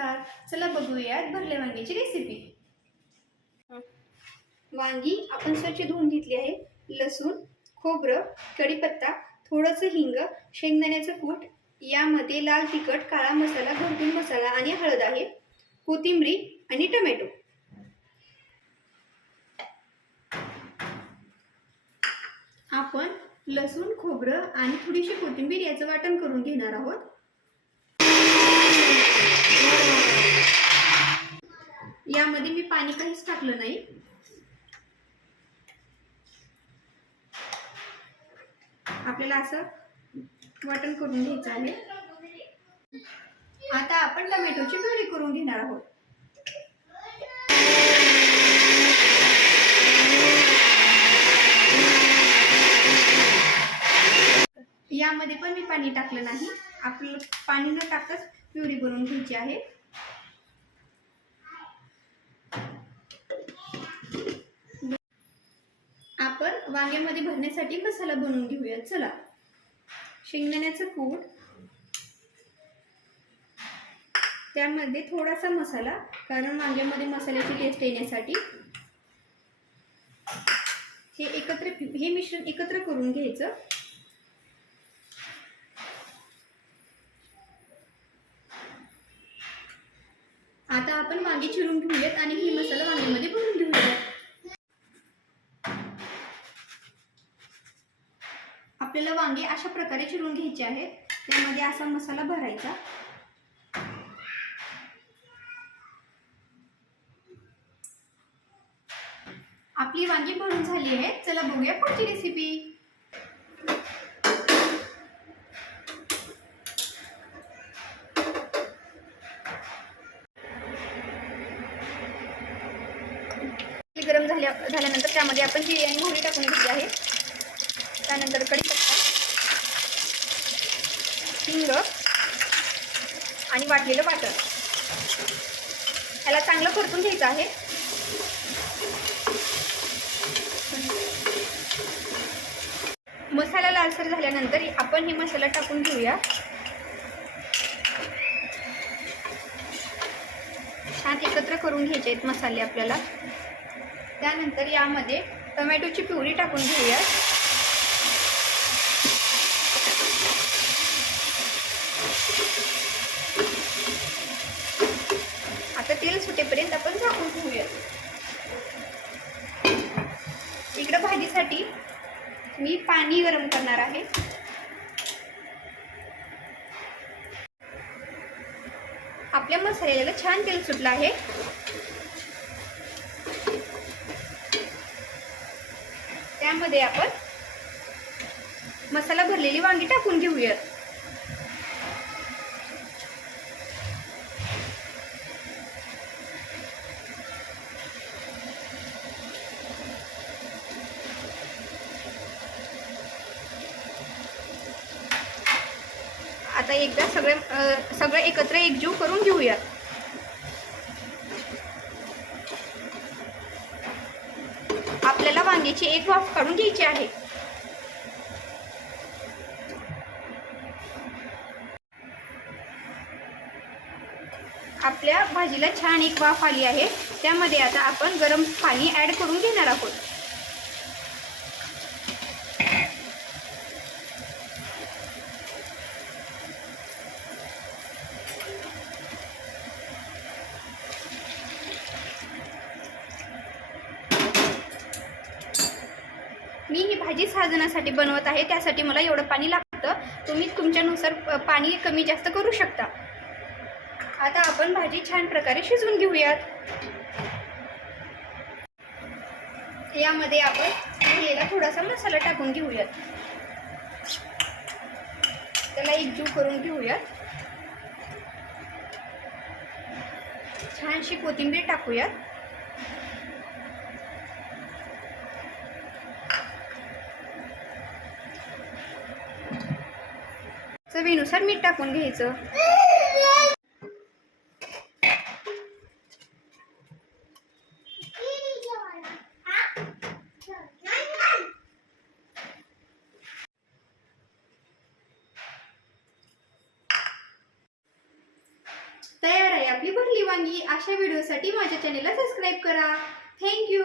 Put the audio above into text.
नमस्कार. चला बघूयात भरल्या वांग्याची रेसिपी. वांगी आपण स्वच्छ धुवून घेतली आहे. लसूण, खोबरं, कढीपत्ता, थोडंसं हिंग, शेंगदाण्याचं कूट, यामध्ये लाल तिखट, काळा मसाला, घरगुती मसाला आणि हळद आहे, कोथिंबरी आणि टोमॅटो. आपण लसूण, खोबरं आणि थोडीशी कोथिंबीर याचं वाटण करून घेणार आहोत. यामध्ये मी पाणी काहीच टाकलं नाही. आपल्याला असं वाटण करून घ्यायचं आहे. आता आपण टोमॅटोची प्युरी करून घेणार आहोत. यामध्ये पण मी पाणी टाकलं नाही. आपलं पाणी न टाकताच प्युरी बनवून घ्यायची आहे. आपण वांग्यामध्ये भरण्यासाठी मसाला बनवून घेऊया. चला, शेंगदाण्याचं कूट, त्यामध्ये थोडासा मसाला, कारण वांग्यामध्ये मसाल्याची टेस्ट येण्यासाठी. हे मिश्रण एकत्र करून घ्यायचं. आता आपण वांगी चिरून घेऊयात आणि ही मसाला वांग्यामध्ये भरून घेऊयात. आपल्याला वांगे अशा प्रकारे चिरून घ्यायचे आहेत. त्यामध्ये असा मसाला भरायचा. आपली वांगी भरून झाली आहेत. चला बघूया पुढची रेसिपी. गरम झाल्यानंतर त्यामध्ये आपण जिरे आणि मोहरी टाकून घेतली आहे. त्यानंतर कढीपत्ता, हिंग आणि वाटलेलं वाटण याला चांगलं परतून घ्यायचं आहे. मसाला लालसर झाल्यानंतर आपण हे मसाला टाकून घेऊया. छान एकत्र करून घ्यायचे आहेत मसाले आपल्याला. त्यानंतर यामध्ये टोमॅटोची प्युरी टाकून घेऊया. आता तेल सुटेपर्यंत आपण झाकून घेऊया. इकडे भाजीसाठी मी पाणी गरम करणार आहे. आपल्या मसाल्याला छान तेल सुटलं आहे. त्यामध्ये आपण मसाला भरलेली वांगी टाकून घेऊया. आता एकदा सगळं एकत्र एकजीव करून घेऊया. आपल्याला वांग्याची एक वाफ काढून घ्यायची आहे. आपल्या भाजीला छान एक वाफ आली आहे. त्यामध्ये आता आपण गरम पाणी ॲड करून घेणार आहोत. मी ही भाजी 6 जणांसाठी बनवत आहे. त्यासाठी मला एवढं पाणी लागतं. तुम्ही तुमच्यानुसार पाणी कमी जास्त करू शकता. आता आपण भाजी छान प्रकारे शिजवून घेऊयात. यामध्ये आपण भरलेला थोडासा मसाला टाकून घेऊयात. त्याला एकजीव करून घेऊयात. छानशी कोथिंबीर टाकूयात. चवीनुसार मीठ टाकून घ्यायचं. तयार आहे आपली भरली वांगी. अशा व्हिडिओसाठी माझ्या चॅनेलला सबस्क्राईब करा. थँक्यू.